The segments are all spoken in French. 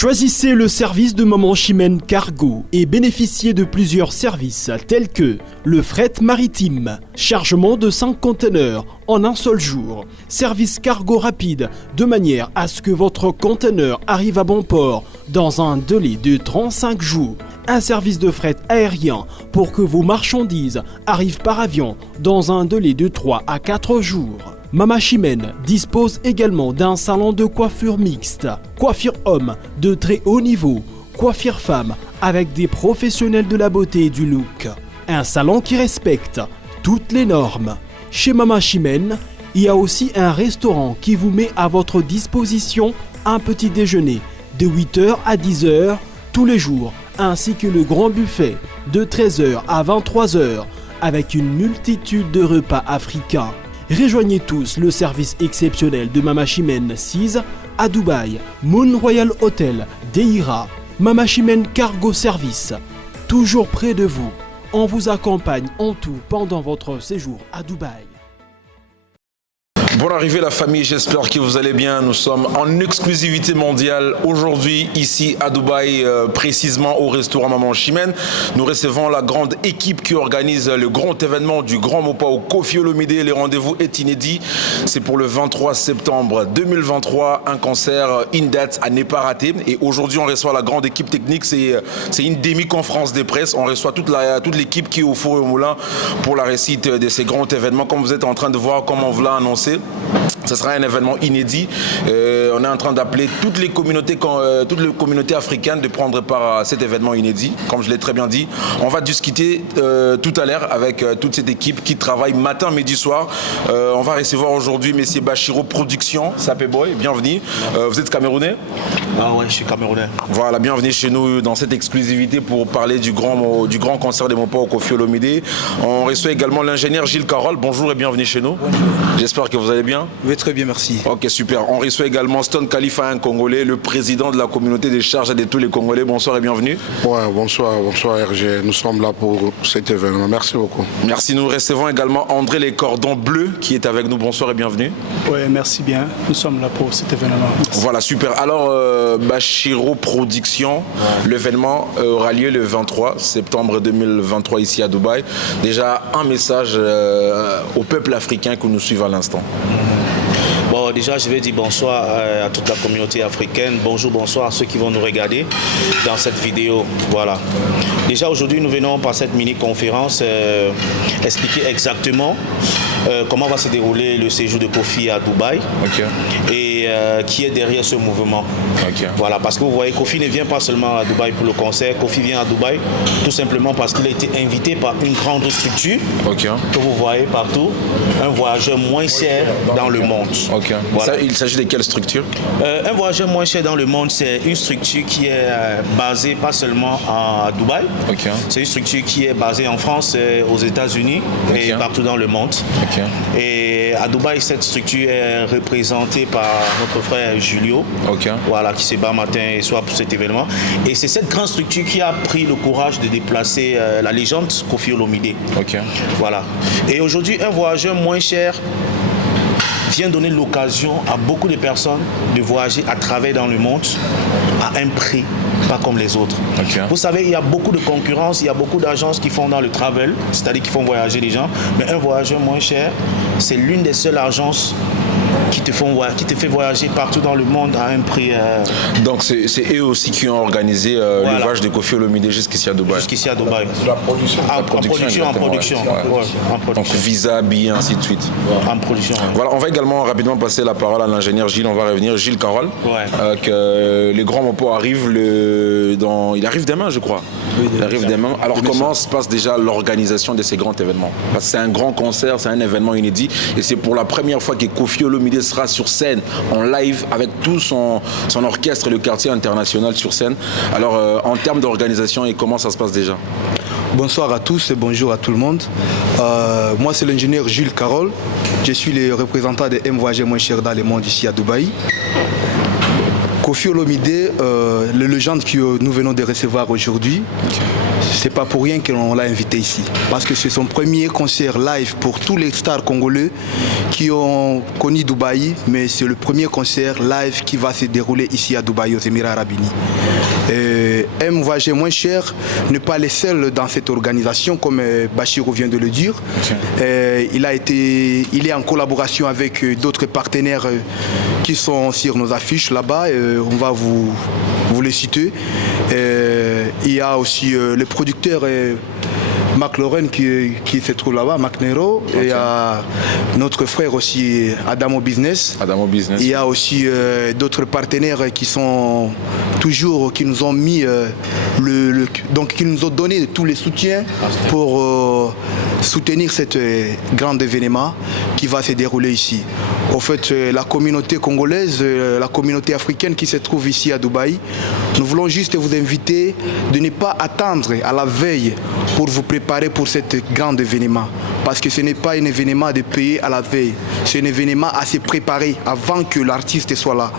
Choisissez le service de Maman Chimène Cargo et bénéficiez de plusieurs services tels que le fret maritime, chargement de 5 conteneurs en un seul jour, service cargo rapide de manière à ce que votre conteneur arrive à bon port dans un délai de 35 jours, un service de fret aérien pour que vos marchandises arrivent par avion dans un délai de 3 à 4 jours. Maman Chimène dispose également d'un salon de coiffure mixte, coiffure homme de très haut niveau, coiffure femme avec des professionnels de la beauté et du look. Un salon qui respecte toutes les normes. Chez Maman Chimène, il y a aussi un restaurant qui vous met à votre disposition un petit déjeuner de 8h à 10h tous les jours, ainsi que le grand buffet de 13h à 23h avec une multitude de repas africains. Rejoignez tous le service exceptionnel de Maman Chimène 6 à Dubaï, Moon Royal Hotel, Deira, Maman Chimène Cargo Service, toujours près de vous. On vous accompagne en tout pendant votre séjour à Dubaï. Bonne arrivée la famille, j'espère que vous allez bien. Nous sommes en exclusivité mondiale aujourd'hui ici à Dubaï, précisément au restaurant Maman Chimène. Nous recevons la grande équipe qui organise le grand événement du Grand Mopao Koffi Olomide. Le rendez-vous est inédit, c'est pour le 23 septembre 2023, un concert in date à ne pas rater. Et aujourd'hui on reçoit la grande équipe technique, c'est une demi-conférence de presse. On reçoit toute l'équipe qui est au four et au moulin pour la réussite de ces grands événements. Comme vous êtes en train de voir, comme on vous l'a annoncé, ce sera un événement inédit. On est en train d'appeler toutes les communautés africaines de prendre part à cet événement inédit. Comme je l'ai très bien dit, on va discuter tout à l'heure avec toute cette équipe qui travaille matin, midi, soir. On va recevoir aujourd'hui M. Bachiro Production, Sapé Boy, bienvenue. Vous êtes camerounais? Ah ouais, je suis camerounais. Voilà, bienvenue chez nous dans cette exclusivité pour parler du grand concert des Mopao Koffi Olomide. On reçoit également l'ingénieur Gilles Carole. Bonjour et bienvenue chez nous. Bonjour. J'espère que vous allez bien. Oui, très bien, merci. Ok, super. On reçoit également Stone Khalifa, un Congolais, le président de la communauté des charges de tous les Congolais. Bonsoir et bienvenue. Ouais, bonsoir RG. Nous sommes là pour cet événement. Merci beaucoup. Merci. Nous recevons également André Les Cordons Bleus qui est avec nous. Bonsoir et bienvenue. Oui, merci bien. Nous sommes là pour cet événement. Merci. Voilà, super. Alors, Bachiro Production, l'événement aura lieu le 23 septembre 2023 ici à Dubaï. Déjà, un message au peuple africain que nous suivons à l'instant. Bon, déjà, je vais dire bonsoir à toute la communauté africaine. Bonsoir à ceux qui vont nous regarder dans cette vidéo. Voilà. Déjà, aujourd'hui, nous venons par cette mini-conférence expliquer exactement comment va se dérouler le séjour de Koffi à Dubaï. Okay. Et qui est derrière ce mouvement. Okay. Voilà, parce que vous voyez, Koffi ne vient pas seulement à Dubaï pour le concert. Koffi vient à Dubaï tout simplement parce qu'il a été invité par une grande structure que vous voyez partout, un voyageur moins cher dans le monde. Okay. Voilà. Ça, il s'agit de quelle structure? Un voyageur moins cher dans le monde, c'est une structure qui est basée pas seulement à Dubaï. Okay. C'est une structure qui est basée en France, aux États-Unis et partout dans le monde. Okay. Et à Dubaï, cette structure est représentée par notre frère Julio, voilà, qui se bat matin et soir pour cet événement. Et c'est cette grande structure qui a pris le courage de déplacer la légende Koffi Olomide. Voilà. Et aujourd'hui, un voyageur moins cher vient donner l'occasion à beaucoup de personnes de voyager à travers dans le monde à un prix pas comme les autres. Vous savez, il y a beaucoup de concurrence, il y a beaucoup d'agences qui font dans le travel, c'est-à-dire qui font voyager les gens, mais un voyageur moins cher, c'est l'une des seules agences qui te fait voyager partout dans le monde à un prix. Donc c'est eux aussi qui ont organisé le voyage de Koffi Olomide jusqu'ici à Dubaï. Jusqu'ici à Dubaï. La production. En production. Donc visa, billets, ainsi de suite. En production. Voilà, on va également rapidement passer la parole à l'ingénieur Gilles. On va revenir. Gilles Carole. Que les grands Mopao arrivent il arrive demain, je crois. Oui, il arrive demain. Alors comment se passe déjà l'organisation de ces grands événements? Parce que c'est un grand concert, c'est un événement inédit et c'est pour la première fois que Koffi Olomide sera sur scène en live avec tout son orchestre et le quartier international sur scène. Alors en termes d'organisation, et comment ça se passe déjà? Bonsoir à tous et bonjour à tout le monde. Moi c'est l'ingénieur Gilles Carole. Je suis le représentant de M Voyager Moins Cher dans le monde ici à Dubaï. Koffi Olomide, le légende que nous venons de recevoir aujourd'hui, c'est pas pour rien qu'on l'a invité ici. Parce que c'est son premier concert live pour tous les stars congolais qui ont connu Dubaï, mais c'est le premier concert live qui va se dérouler ici à Dubaï, aux Émirats Arabes Unis. M Voyager Moins Cher n'est pas le seul dans cette organisation, comme Bachirou vient de le dire. Il est en collaboration avec d'autres partenaires qui sont sur nos affiches là-bas. On va vous les citer. Il y a aussi le producteur McLaurin qui se trouve là-bas, McNero. Okay. Il y a notre frère aussi, Adamo Business. Il y a aussi d'autres partenaires qui sont toujours, qui nous ont mis donc qui nous ont donné tous les soutiens pour soutenir cet grand événement qui va se dérouler ici. Au fait, la communauté congolaise, la communauté africaine qui se trouve ici à Dubaï, nous voulons juste vous inviter de ne pas attendre à la veille pour vous préparer pour cet grand événement. Parce que ce n'est pas un événement de payer à la veille, c'est un événement à se préparer avant que l'artiste soit là,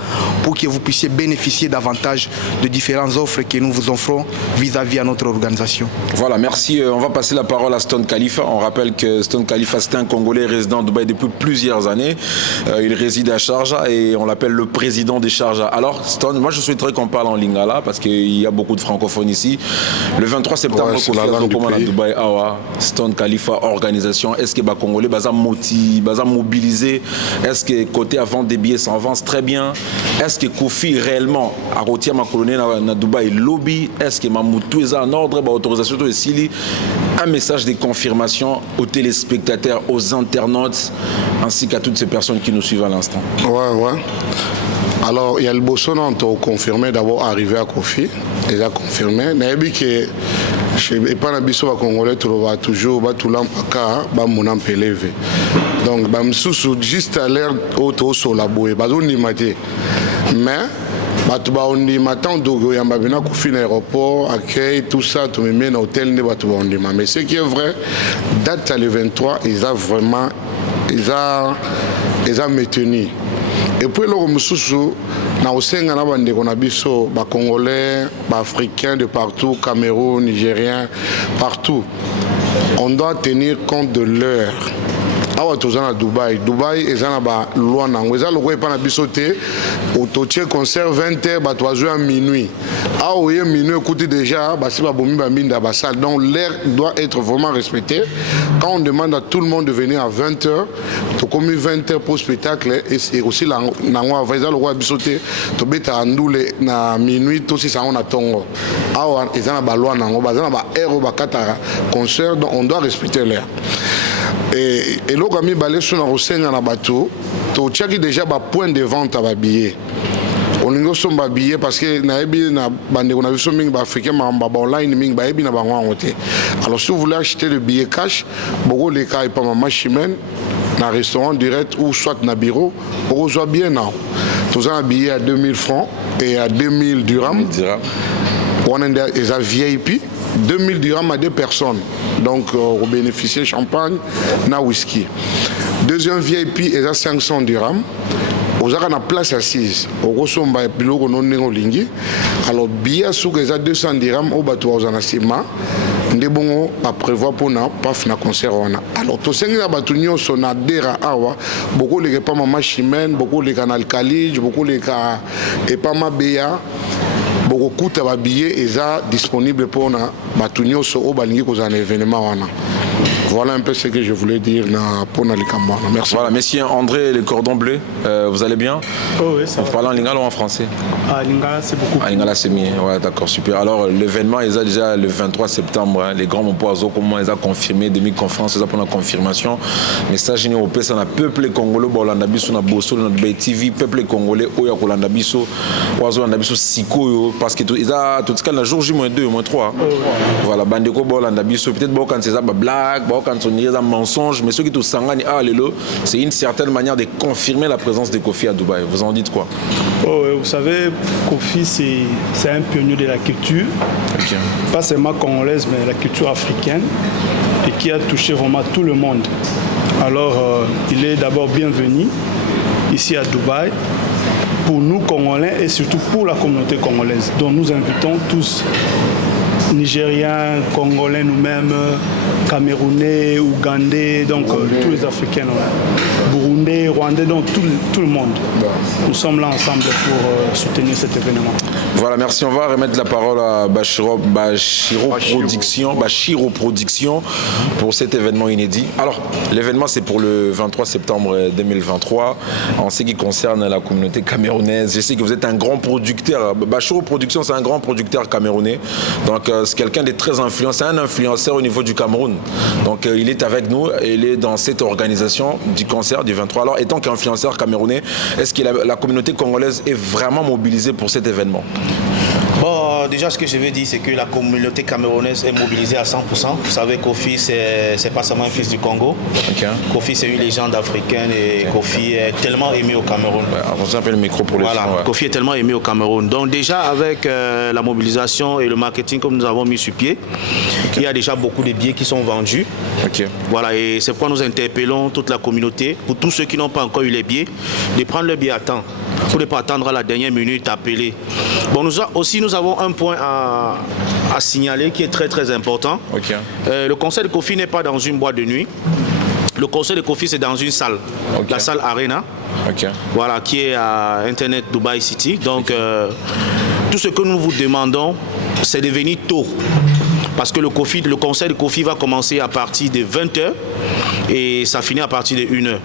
pour que vous puissiez bénéficier davantage de différentes offres que nous vous offrons vis-à-vis à notre organisation. Voilà, merci. On va passer la parole à Stone Khalifa. On rappelle que Stone Khalifa, c'est un Congolais résident à Dubaï depuis plusieurs années. Il réside à Sharjah et on l'appelle le président des Sharjah. Alors, Stone, moi je souhaiterais qu'on parle en lingala parce qu'il y a beaucoup de francophones ici. Le 23 septembre, à Dubaï, Stone Khalifa, organisation. Est-ce que les Congolais sont mobilisés? Est-ce que côté avant des billets s'avance très bien? Est-ce que Koffi réellement a retiré ma colonie à Dubaï lobby? Est-ce que Mamoutou est en ordre? Autorisation de Sili? Un message de confirmation aux téléspectateurs, aux internautes, ainsi qu'à toutes ces personnes qui nous suivent à l'instant. Ouais. Alors, il y a le Bossona qui a confirmé d'abord arrivé à Koffi. Il a confirmé. Et pas la biso congolais toujours tout l'empaka mon élevé. Donc juste à l'air auto sur la bouée mais on dit maintenant donc il y a Koffi l'aéroport accueil tout ça tout me met dans hôtel mais ce qui est vrai date le 23 ils a vraiment ils a maintenu. Et puis na osenga na bande ko na biso ba congolais, ba africains de partout, Cameroun, Nigériens, partout. On doit tenir compte de l'heure. Awa tozana à Dubaï ezana ba loi nango eza loko epa na biso te ototie concert 20h ba to à minuit. Awa ye minuit écoute déjà ba si ba bomi ba minda ba salle. Donc l'heure doit être vraiment respectée. Quand on demande à tout le monde de venir à 20h, to comme 20h pour spectacle et aussi la nango eza loko biso te to beta andule na minuit to si ça on attend. Awa ezana ba loi nango bazana ba heure ba kata concert donc on doit respecter l'heure. Et là, quand on a sur la bateau, tu as déjà un point de vente à billets. On a aussi un billet parce que on a vu que les Africains online alors si vous voulez acheter le billet cash, beaucoup les cas pas ma chimène, dans un restaurant direct ou soit dans un bureau, on reçoit bien. Tu as un billet à 2000 francs et à 2000 dirhams. On a des VIP. 2000 dirhams à 2 personnes. Donc, vous bénéficiez champagne, na whisky. Deuxième VIP est à 500 dirhams. Vous avez une place assise. Vous avez un billet qui alors, billet sous 200 dirhams au bateau aux anasima. Nous devons prévoir pour nous pas faire un concert. Alors, tout ce qui est bateau, son adhérent awa, beaucoup les pas ma chimène, beaucoup les canal Khalid, beaucoup les cas et pas ma béa. Beaucoup de billets sont disponibles pour nous sur un événement. Voilà un peu ce que je voulais dire pour les Cameroun. Merci. Voilà, messieurs André, les cordons bleus, vous allez bien? Oh oui, ça va. Vous parlez en lingala ou en français? En lingala, c'est beaucoup. En lingala, c'est mieux. Ouais, d'accord, super. Alors, l'événement, il y a déjà le 23 septembre. Hein, les grands poiseaux, comment ils ont confirmé, demi-conférence, ils ont pour la confirmation. Message européen, c'est un peuple congolais, Bolandabiso, na Bosso, na TV, peuple congolais, Oya Kolandabiso, Oazo Landabiso, Siko, parce que ils ont tout ce cas, le jour J-2, -3. Voilà, Bandeko, Bolandabiso, peut-être quand c'est ça, blague, quand on dirait un mensonge, mais ceux qui tout sangani c'est une certaine manière de confirmer la présence de Koffi à Dubaï. Vous en dites quoi? Vous savez, Koffi, c'est un pionnier de la culture, pas seulement congolaise, mais la culture africaine, et qui a touché vraiment tout le monde. Alors, il est d'abord bienvenu ici à Dubaï pour nous Congolais et surtout pour la communauté congolaise. Donc nous invitons tous, Nigériens, Congolais nous-mêmes, Camerounais, Ougandais, donc tous les Africains, Burundais, Rwandais, donc tout le monde. Nous sommes là ensemble pour soutenir cet événement. Voilà, merci. On va remettre la parole à Bachiro Production pour cet événement inédit. Alors, l'événement, c'est pour le 23 septembre 2023. En ce qui concerne la communauté camerounaise, je sais que vous êtes un grand producteur. Bachiro Production, c'est un grand producteur camerounais. Donc, c'est quelqu'un de très influent. C'est un influenceur au niveau du Cameroun. Donc, il est avec nous. Il est dans cette organisation du concert du 23. Alors, étant qu'influenceur camerounais, est-ce que la communauté congolaise est vraiment mobilisée pour cet événement? Bon, déjà, ce que je veux dire, c'est que la communauté camerounaise est mobilisée à 100%. Vous savez, Kofi, c'est pas seulement un fils du Congo. Okay. Kofi, c'est une légende africaine et Kofi est tellement aimé au Cameroun. On appelle le micro pour les voilà, gens, Kofi est tellement aimé au Cameroun. Donc déjà, avec la mobilisation et le marketing comme nous avons mis sur pied, il y a déjà beaucoup de billets qui sont vendus. Voilà, et c'est pourquoi nous interpellons toute la communauté, pour tous ceux qui n'ont pas encore eu les billets, de prendre le billet à temps, pour ne pas attendre à la dernière minute, appeler. Bon, nous avons un point à signaler qui est très très important. Le concert de Kofi n'est pas dans une boîte de nuit. Le concert de Kofi, c'est dans une salle, la salle Arena, voilà, qui est à Internet Dubai City. Donc, tout ce que nous vous demandons, c'est de venir tôt. Parce que le concert de Kofi va commencer à partir de 20h et ça finit à partir de 1h.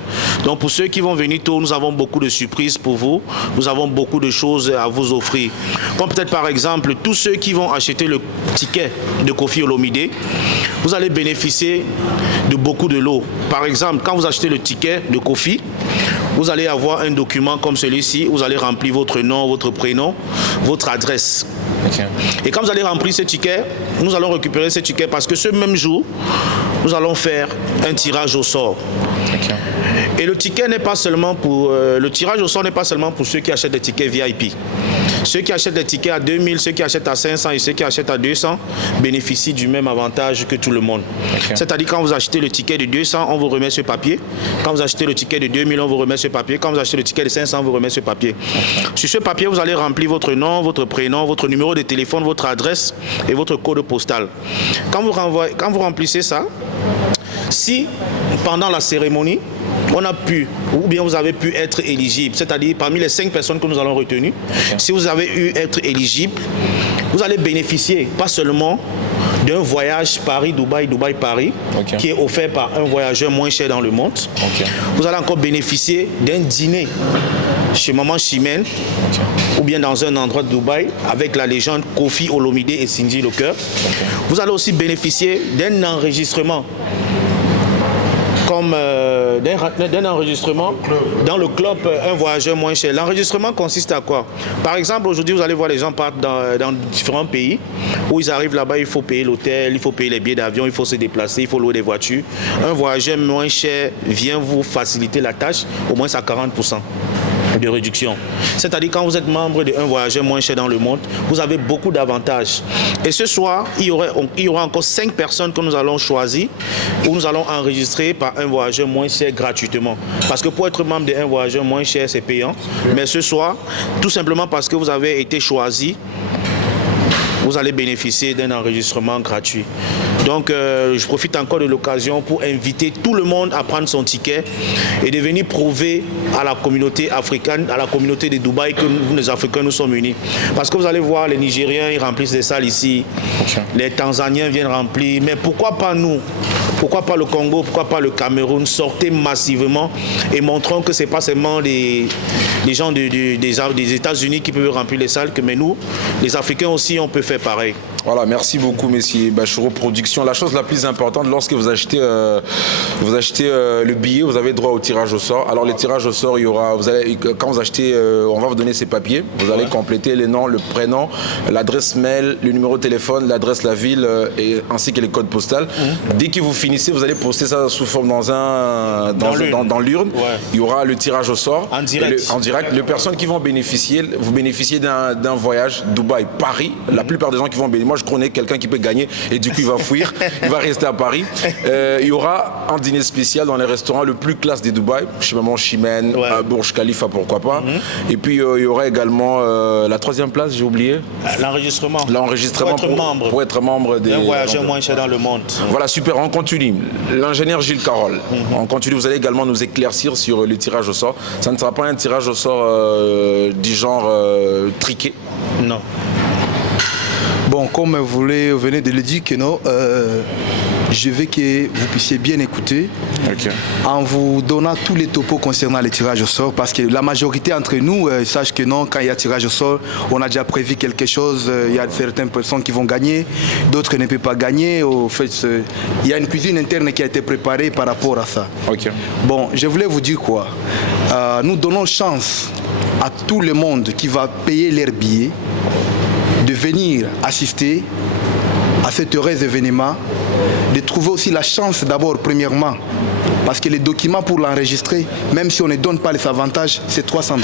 Donc pour ceux qui vont venir tôt, nous avons beaucoup de surprises pour vous. Nous avons beaucoup de choses à vous offrir. Comme peut-être par exemple, tous ceux qui vont acheter le ticket de Kofi Olomide, vous allez bénéficier de beaucoup de lots. Par exemple, quand vous achetez le ticket de Kofi, vous allez avoir un document comme celui-ci. Vous allez remplir votre nom, votre prénom, votre adresse. Et quand vous allez remplir ce ticket, nous allons récupérer ce ticket parce que ce même jour, nous allons faire un tirage au sort. Et le ticket n'est pas seulement pour le tirage au sort n'est pas seulement pour ceux qui achètent des tickets VIP. Ceux qui achètent des tickets à 2000, ceux qui achètent à 500 et ceux qui achètent à 200 bénéficient du même avantage que tout le monde. C'est-à-dire quand vous achetez le ticket de 200, on vous remet ce papier. Quand vous achetez le ticket de 2000, on vous remet ce papier. Quand vous achetez le ticket de 500, on vous remet ce papier. Sur ce papier, vous allez remplir votre nom, votre prénom, votre numéro de téléphone, votre adresse et votre code postal. Quand vous remplissez ça, si pendant la cérémonie, on a pu, ou bien vous avez pu être éligible, c'est-à-dire parmi les 5 personnes que nous allons retenir, si vous avez eu être éligible, vous allez bénéficier pas seulement d'un voyage Paris-Dubaï, Dubaï-Paris, qui est offert par un voyageur moins cher dans le monde. Vous allez encore bénéficier d'un dîner chez Maman Chimène, ou bien dans un endroit de Dubaï, avec la légende Kofi Olomide et Cindy Locker. Vous allez aussi bénéficier d'un enregistrement comme d'un enregistrement dans le club Un Voyageur Moins Cher. L'enregistrement consiste à quoi? Par exemple, aujourd'hui, vous allez voir les gens partent dans différents pays où ils arrivent là-bas, il faut payer l'hôtel, il faut payer les billets d'avion, il faut se déplacer, il faut louer des voitures. Un Voyageur Moins Cher vient vous faciliter la tâche, au moins à 40% de réduction. C'est-à-dire quand vous êtes membre d'un voyageur moins cher dans le monde, vous avez beaucoup d'avantages. Et ce soir, il y aura encore 5 personnes que nous allons choisir, où nous allons enregistrer par un voyageur moins cher gratuitement. Parce que pour être membre d'un voyageur moins cher, c'est payant. Mais ce soir, tout simplement parce que vous avez été choisi, vous allez bénéficier d'un enregistrement gratuit. Donc, je profite encore de l'occasion pour inviter tout le monde à prendre son ticket et de venir prouver à la communauté africaine, à la communauté de Dubaï que nous, les Africains, nous sommes unis. Parce que vous allez voir, les Nigériens, ils remplissent des salles ici. Les Tanzaniens viennent remplir. Mais pourquoi pas nous? Pourquoi pas le Congo? Pourquoi pas le Cameroun? Sortez massivement et montrons que ce n'est pas seulement les gens des États-Unis qui peuvent remplir les salles, mais nous, les Africains aussi, on peut faire pareil. Voilà, merci beaucoup, messieurs Bachiro Production. La chose la plus importante, lorsque vous achetez le billet, vous avez droit au tirage au sort. Alors, le tirage au sort, il y aura, quand vous achetez, on va vous donner ces papiers. Vous allez compléter les noms, le prénom, l'adresse mail, le numéro de téléphone, l'adresse, la ville, ainsi que les codes postaux. Dès que vous finissez, vous allez poster ça sous forme dans l'urne. Il y aura le tirage au sort. En direct. Les personnes qui vont bénéficier, vous bénéficiez d'un voyage Dubaï-Paris. La plupart des gens qui vont bénéficier, moi je connais quelqu'un qui peut gagner et du coup il va fouiller. partir, il va rester à Paris. Il y aura un dîner spécial dans les restaurants le plus classe de Dubaï, chez Maman Chimène, à Burj Khalifa, pourquoi pas. Et puis il y aura également la 3e place, j'ai oublié. L'enregistrement. Pour être membre d'un voyageur moins cher dans le monde. Voilà, super, on continue. L'ingénieur Gilles Carole, on continue, vous allez également nous éclaircir sur le tirage au sort. Ça ne sera pas un tirage au sort du genre triqué. Non. Bon, comme vous venez de le dire, Keno, je veux que vous puissiez bien écouter en vous donnant tous les topos concernant les tirages au sort, parce que la majorité entre nous sache que non, quand il y a tirage au sort, on a déjà prévu quelque chose, il y a certaines personnes qui vont gagner, d'autres ne peuvent pas gagner. Au fait, il y a une cuisine interne qui a été préparée par rapport à ça. Bon, je voulais vous dire quoi. Nous donnons chance à tout le monde qui va payer leur billet de venir assister à cet heureux événement, de trouver aussi la chance d'abord, premièrement, parce que les documents pour l'enregistrer, même si on ne donne pas les avantages, c'est $300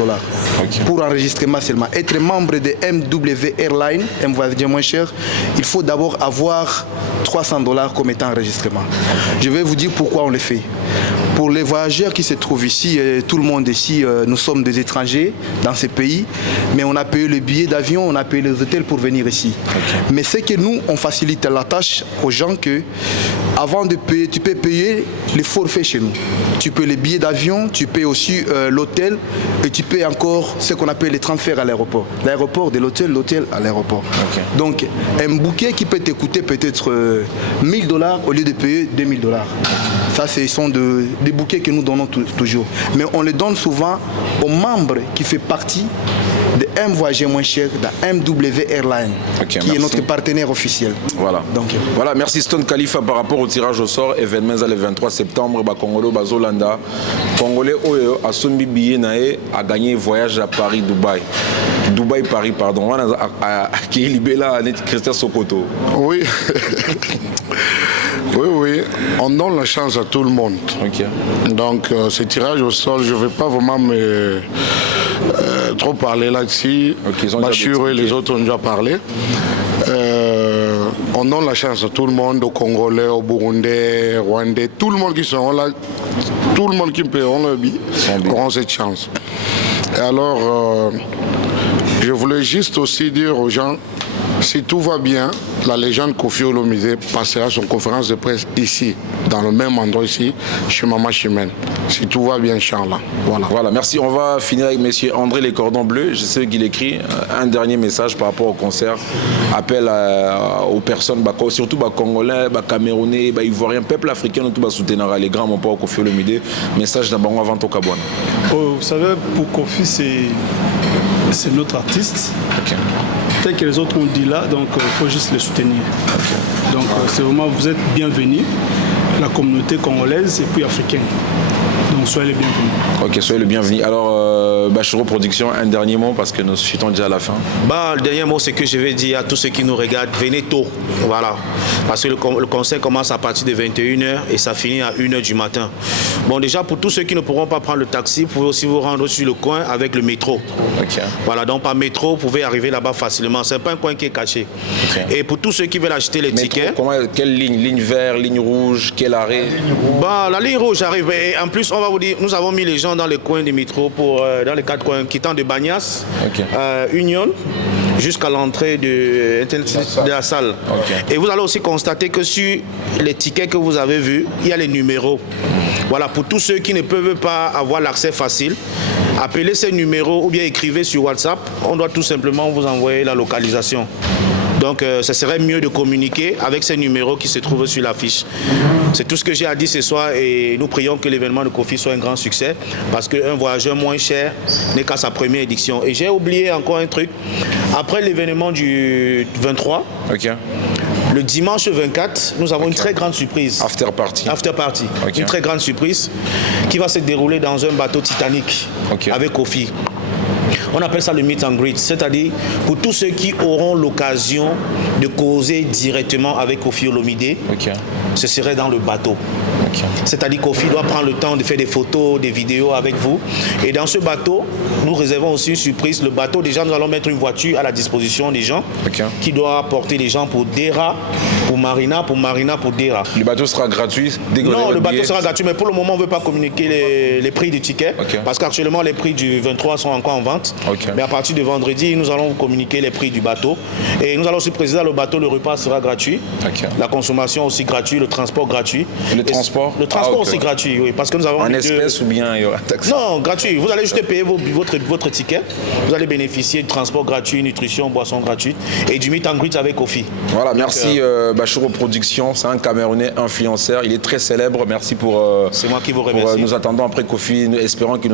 pour l'enregistrement seulement. Être membre de MW Airline, un voyage moins cher, il faut d'abord avoir $300 comme étant enregistrement. Je vais vous dire pourquoi on le fait. Pour les voyageurs qui se trouvent ici, tout le monde ici, nous sommes des étrangers dans ce pays, mais on a payé le billet d'avion, on a payé les hôtels pour venir ici. Mais c'est que nous, on facilite la tâche aux gens que, avant de payer, tu peux payer les forfaits chez nous. Tu payes les billets d'avion, tu payes aussi l'hôtel et tu payes encore ce qu'on appelle les transferts à l'aéroport. L'aéroport de l'hôtel, l'hôtel à l'aéroport. Donc, un bouquet qui peut te coûter peut-être $1000 au lieu de payer $2000. Ça, ce sont des bouquets que nous donnons toujours. Mais on les donne souvent aux membres qui font partie de un voyage moins cher, de MW Airline, qui est notre partenaire officiel. Voilà. Donc, voilà, merci Stone Khalifa par rapport au tirage au sort, événement le 23 septembre, Congolais, Bazolanda. Congolais, a Sombi Biyenae a gagné voyage à Paris, Dubaï. Dubaï-Paris, pardon. Qui est libéré à Christian Sokoto. Oui. Oui, on donne la chance à tout le monde. Donc, ce tirage au sol, je ne vais pas vraiment trop parler là-dessus. Bachir et les autres ont déjà parlé. On donne la chance à tout le monde, aux Congolais, aux Burundais, aux Rwandais, tout le monde qui sont là, tout le monde qui paieront leur billet auront cette chance. Et alors, je voulais juste aussi dire aux gens, si tout va bien, la légende Kofi Olomide passera son conférence de presse ici, dans le même endroit ici, chez Maman Chimène. Si tout va bien, Inch'Allah. Voilà, merci. On va finir avec M. André Les Cordons Bleus. Je sais qu'il écrit un dernier message par rapport au concert. Appel aux personnes, surtout Congolais, Camerounais, Ivoiriens, peuple africain, tout va soutenir les grands, mon père Kofi Olomide. Message d'abord avant Tokabouane. Vous savez, pour Kofi, c'est notre artiste. Tel que les autres ont dit là, donc il faut juste le soutenir. Donc c'est vraiment, vous êtes bienvenus, la communauté congolaise et puis africaine. Donc soyez les bienvenus. Soyez les bienvenus. Alors, Bachiro Production, un dernier mot parce que nous chutons déjà à la fin. Le dernier mot, c'est que je vais dire à tous ceux qui nous regardent, venez tôt. Voilà. Parce que le concert commence à partir de 21h et ça finit à 1h du matin. Bon, déjà, pour tous ceux qui ne pourront pas prendre le taxi, vous pouvez aussi vous rendre sur le coin avec le métro. Voilà, donc par métro, vous pouvez arriver là-bas facilement. Ce n'est pas un coin qui est caché. Et pour tous ceux qui veulent acheter les tickets... Quelle ligne? Ligne verte, ligne rouge, quel arrêt? La ligne rouge arrive. Et en plus, on va vous dire, nous avons mis les gens dans les coins du métro, dans les 4 coins, quittant de Bagnas, Union, jusqu'à l'entrée de la salle. Et vous allez aussi constater que sur les tickets que vous avez vus, il y a les numéros. Voilà, pour tous ceux qui ne peuvent pas avoir l'accès facile, appelez ces numéros ou bien écrivez sur WhatsApp. On doit tout simplement vous envoyer la localisation. Donc, ce serait mieux de communiquer avec ces numéros qui se trouvent sur l'affiche. C'est tout ce que j'ai à dire ce soir et nous prions que l'événement de Kofi soit un grand succès parce qu'un voyageur moins cher n'est qu'à sa première édition. Et j'ai oublié encore un truc. Après l'événement du 23, le dimanche 24, nous avons une très grande surprise. After party. Une très grande surprise qui va se dérouler dans un bateau Titanic avec Kofi. On appelle ça le meet and greet, c'est-à-dire pour tous ceux qui auront l'occasion de causer directement avec Kofi Olomide, ce serait dans le bateau. C'est-à-dire Kofi doit prendre le temps de faire des photos, des vidéos avec vous. Et dans ce bateau, nous réservons aussi une surprise. Le bateau, déjà, nous allons mettre une voiture à la disposition des gens qui doit porter les gens pour Dera, pour Marina, pour Dera. Le bateau sera gratuit dès que Non, le bateau sera gratuit, mais pour le moment, on ne veut pas communiquer les prix du ticket. Parce qu'actuellement, les prix du 23 sont encore en vente. Mais à partir de vendredi, nous allons vous communiquer les prix du bateau. Et nous allons aussi préciser le bateau, le repas sera gratuit. La consommation aussi gratuite, le transport gratuit. Le transport aussi gratuit, oui. Parce que nous avons en espèces ou bien il y aura taxe? Non, gratuit. Vous allez juste payer votre ticket. Vous allez bénéficier de transport gratuit, nutrition, boisson gratuite et du meet and greet avec Kofi. Voilà, merci Bachoro Productions. C'est un Camerounais influenceur. Il est très célèbre. Merci pour. C'est moi qui vous remercie. Nous attendons après Kofi. Nous espérons que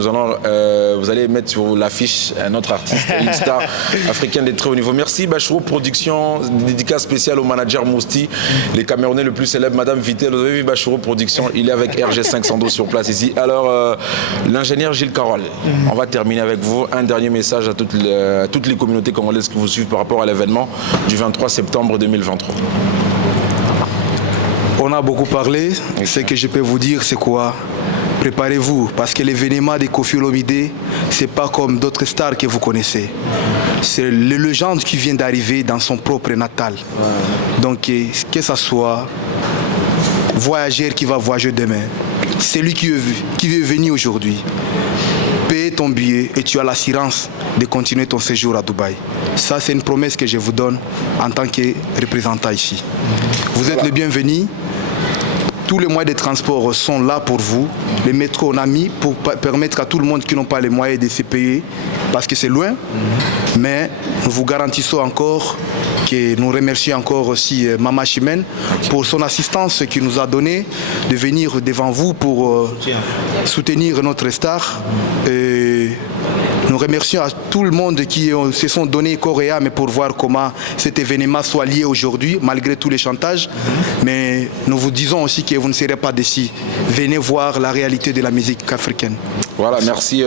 vous allez mettre sur l'affiche un autre artiste, une star africaine de très haut niveau. Merci Bachoro Productions. Dédicace spéciale au manager Mousti, les Camerounais le plus célèbre, Madame Vittel. Vous avez vu Bachoro Productions. Il est avec RG 512 sur place ici. Alors, l'ingénieur Gilles Carole, on va terminer avec vous. Un dernier message à toutes les communautés congolaises qui vous suivent par rapport à l'événement du 23 septembre 2023. On a beaucoup parlé. Ce que je peux vous dire, c'est quoi? Préparez-vous, parce que l'événement de Koffi Olomide, c'est pas comme d'autres stars que vous connaissez. C'est le légende qui vient d'arriver dans son propre natal. Donc, que ce soit voyageur qui va voyager demain, celui qui veut venir aujourd'hui, paye ton billet et tu as l'assurance de continuer ton séjour à Dubaï. Ça, c'est une promesse que je vous donne en tant que représentant ici. Vous êtes les bienvenus. Tous les moyens de transport sont là pour vous. Les métros, on a mis pour permettre à tout le monde qui n'ont pas les moyens de se payer, parce que c'est loin. Mais nous vous garantissons encore que nous remercions encore aussi Mama Chimène pour son assistance qu'il nous a donné de venir devant vous pour soutenir notre star. Et nous remercions à tout le monde qui se sont donnés corps et âme pour voir comment cet événement soit lié aujourd'hui, malgré tous les chantages. Mais nous vous disons aussi que vous ne serez pas déçus. Venez voir la réalité de la musique africaine. Voilà, merci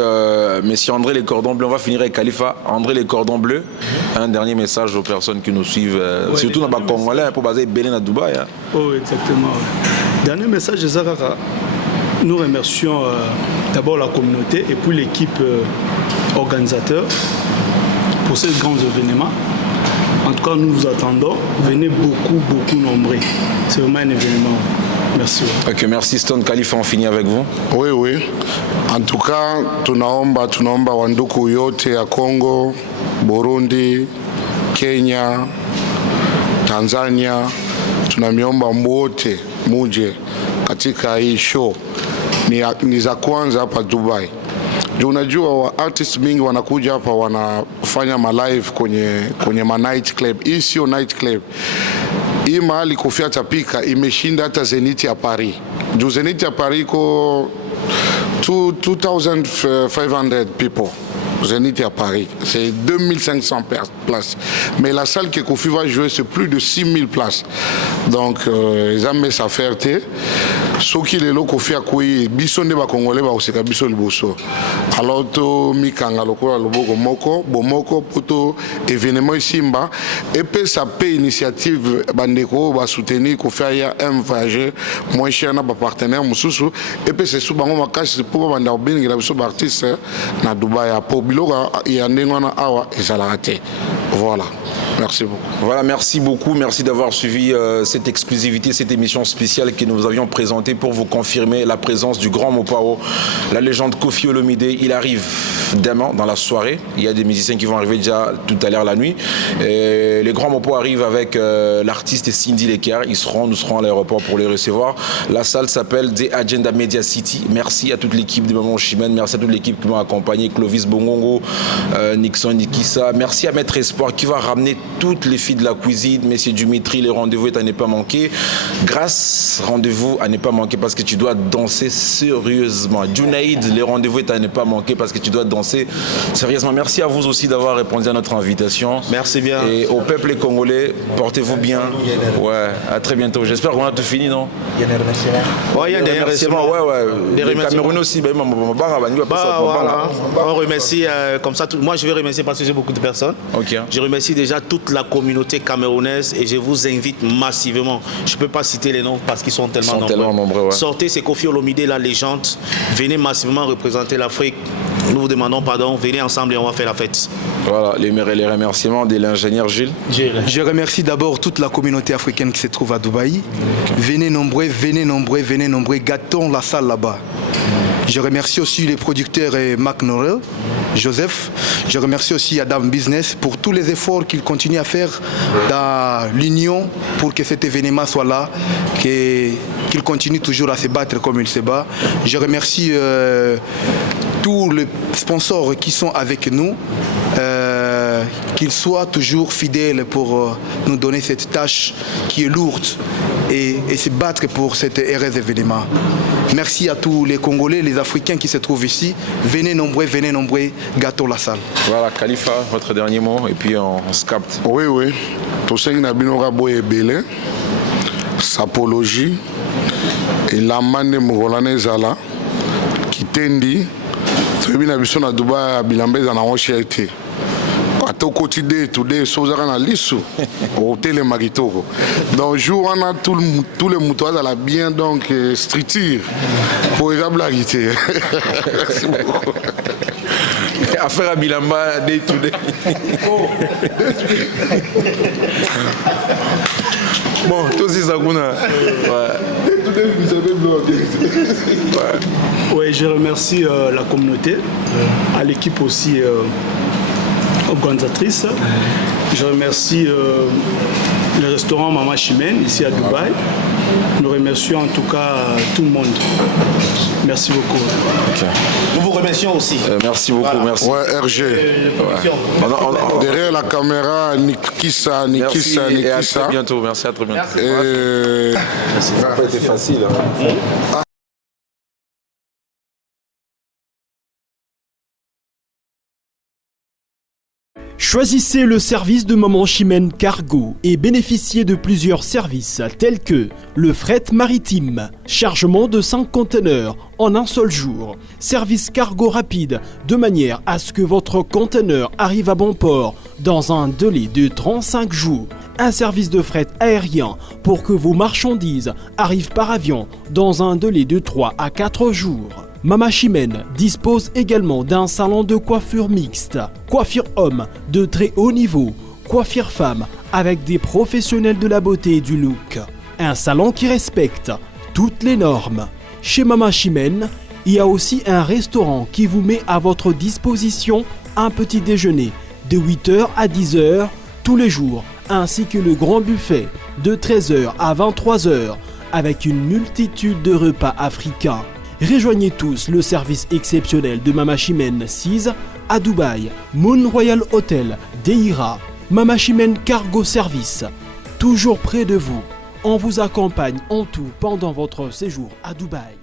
messieurs André les Cordons Bleus. On va finir avec Khalifa. André les Cordons Bleus, un dernier message aux personnes qui nous suivent, surtout dans le Congolais, pour baser Bénin à Dubaï. Hein. Oh, exactement. Dernier message de Zarara. Nous remercions d'abord la communauté et puis l'équipe organisateur pour ce grand événement. En tout cas, nous vous attendons. Venez beaucoup nombreux. C'est vraiment un événement. Merci. Ok, merci Stone. Khalifa, on finit avec vous. Oui. En tout cas, tunaomba wanduku yote ya Congo, Burundi, Kenya, Tanzania, tunamiomba wote muje katika hii show. Ni za kwanza hapa Dubai. Unajua artists mingi wanakuja hapa wanafanya live kwenye night club. Hii sio night club. Hii mahali Koffi atapika imeshinda hata Zenith ya Paris. Juu Zenith ya Paris iko 2500 people. Zenith à Paris, c'est 2500 places. Mais la salle que Koffi va jouer, c'est plus de 6000 places. Donc, ils ont mis sa fierté. Ce qui est là, Koffi a couillé, biso ne va congolais, va aussi biso le bosso. Alors, to mikanga lokola loboko moko, bomoko poto événement ici mba. Et puis ça paye initiative bandeko va soutenir Koffi a un voyageur moins cher na ba partenaire mususu. Et puis c'est sous bango makashi pour banda obingi la biso artiste na Dubaï à Biloga et à Nengwana Awa et Zalarate. Voilà. Merci beaucoup. Voilà, merci beaucoup. Merci d'avoir suivi cette exclusivité, cette émission spéciale que nous avions présentée pour vous confirmer la présence du grand Mopao, la légende Koffi Olomide. Il arrive demain dans la soirée. Il y a des musiciens qui vont arriver déjà tout à l'heure la nuit. Et les grands Mopao arrivent avec l'artiste Cindy Lecker. Nous serons à l'aéroport pour les recevoir. La salle s'appelle The Agenda Media City. Merci à toute l'équipe de Maman Chimène. Merci à toute l'équipe qui m'a accompagné. Clovis Bongongo, Nixon Nikissa. Merci à Maître Espoir qui va ramener toutes les filles de la cuisine. Monsieur Dimitri, les rendez-vous est à ne pas manquer. Grâce, rendez-vous à ne pas manquer parce que tu dois danser sérieusement. Junaïd, les rendez-vous est à ne pas manquer parce que tu dois danser sérieusement. Merci à vous aussi d'avoir répondu à notre invitation. Merci bien. Et au peuple congolais, portez-vous bien. Ouais, à très bientôt. J'espère qu'on a tout fini, non? Il y a des remerciements. Les Camerounais aussi. On remercie comme ça. Moi, je vais remercier parce que j'ai beaucoup de personnes. Okay. Je remercie déjà toute la communauté camerounaise et je vous invite massivement. Je ne peux pas citer les noms parce qu'ils sont tellement nombreux. Ouais. Sortez, c'est Koffi Olomide, la légende. Venez massivement représenter l'Afrique nous vous demandons pardon. Venez ensemble et on va faire la fête. Voilà, les remerciements de l'ingénieur Gilles. Je remercie d'abord toute la communauté africaine qui se trouve à Dubaï. Venez nombreux, gâtons la salle là-bas. Je remercie aussi les producteurs Mac Norrell, Joseph. Je remercie aussi Adam Business pour tous les efforts qu'il continue à faire dans l'union pour que cet événement soit là, qu'il continue toujours à se battre comme il se bat. Je remercie tous les sponsors qui sont avec nous, qu'ils soient toujours fidèles pour nous donner cette tâche qui est lourde et se battre pour cet heureux événement. Merci à tous les Congolais, les Africains qui se trouvent ici. Venez nombreux, gâteau la salle. Voilà, Khalifa, votre dernier mot et puis on se capte. Oui. Tout ce qui est belé, sapologie et la manne mongolane zala qui tendi. Tout bien habitué à Dubaï, à Bilambé, à Nawachiaïté. Au quotidien, tout des choses à la liste, au télé magitoro. Donc, jour on a tous les moutons à la bien donc structure pour les blaguer. Merci beaucoup. Affaire à Bilamba, day to day. Bon, tous ces agounas. Oui, je remercie la communauté, à l'équipe aussi organisatrice. Je remercie le restaurant Mama Chimène ici à Dubaï. Nous remercions en tout cas tout le monde. Merci beaucoup. Okay. Nous vous remercions aussi. Merci beaucoup, voilà. Merci. Ouais, RG. Ouais. Derrière la caméra, Nikissa. Merci et à très bientôt. Merci, à très bientôt. Ça n'a pas été facile. Hein. Choisissez le service de Maman Chimène Cargo et bénéficiez de plusieurs services tels que le fret maritime, chargement de 5 conteneurs en un seul jour, service cargo rapide de manière à ce que votre conteneur arrive à bon port dans un délai de 35 jours, un service de fret aérien pour que vos marchandises arrivent par avion dans un délai de 3 à 4 jours. Mama Chimène dispose également d'un salon de coiffure mixte, coiffure homme de très haut niveau, coiffure femme avec des professionnels de la beauté et du look. Un salon qui respecte toutes les normes. Chez Mama Chimène, il y a aussi un restaurant qui vous met à votre disposition un petit déjeuner de 8h à 10h tous les jours, ainsi que le grand buffet de 13h à 23h avec une multitude de repas africains. Rejoignez tous le service exceptionnel de Mama Chimène 6 à Dubaï, Moon Royal Hotel, Deira, Mama Chimène Cargo Service, toujours près de vous. On vous accompagne en tout pendant votre séjour à Dubaï.